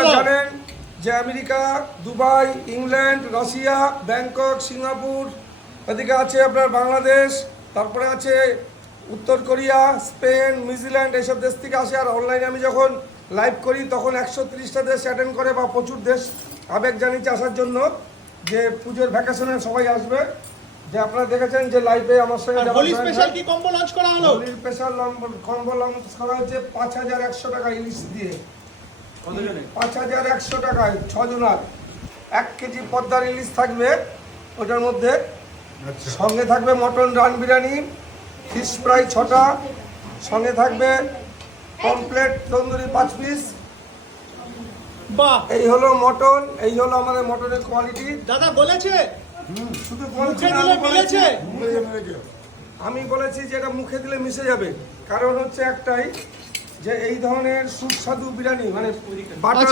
আপনারা জানেন যে America, Dubai, England, Russia, Bangkok, Singapore, এদিকে আছে আপনার বাংলাদেশ, তারপরে আছে উত্তর কোরিয়া, স্পেন, নিউজিল্যান্ড, এইসব দেশ থেকে আসে। আর অনলাইনে আমি যখন লাইভ করি তখন 130টা দেশ অ্যাটেন্ড করে বা প্রচুর দেশ আবেগ জানিয়েছে আসার জন্য যে পুজোর ভ্যাকেশনে সবাই আসবে। যে আপনারা দেখেছেন যে লাইভে আমার সঙ্গে হোলি স্পেশাল কি কম্বো লঞ্চ করা হলো? হোলি স্পেশাল কম্বো লঞ্চ করা হয়েছে 5100 টাকা ইলিশ দিয়ে। 5100 টাকায় 6 জনার 1 কেজি পদ্মার ইলিশ থাকবে ওটার মধ্যে। সঙ্গে থাকবে mutton raan biryani, fish fry 6টা, সঙ্গে থাকবে কমপ্লেট তন্দুরি 5 পিস। বাহ, এই হলো মটন, এই হলো আমাদের মটনের কোয়ালিটি। দাদা বলেছে শুধু মুখে দিলে মিলেছে। আমি বলেছি যে এটা মুখে দিলে মিশে যাবে, কারণ হচ্ছে একটাই যে এই ধরনের সুস্বাদু বিরিয়ানি মানে বাটার